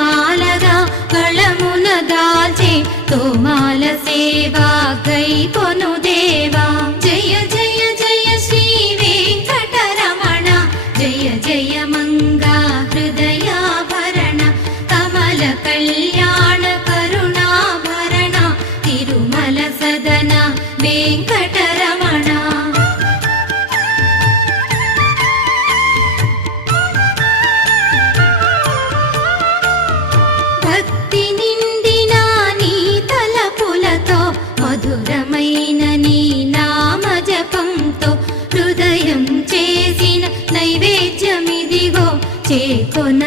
వరమాలగా కళమున దాల్చే తోమాల సేవా గై కొను దేవా జయ జయ జయ శ్రీ వెంకటరమణ జయ జయ మంగా హృదయాభరణ కమల కళ్యాణ కరుణాభరణ తిరుమల సదన వెంకటరమణ భక్తి నిండిన నీ తలపులతో మధురమైన నీ నామ జపంతో హృదయం చేసిన నైవేద్యమిదిగో చేకొన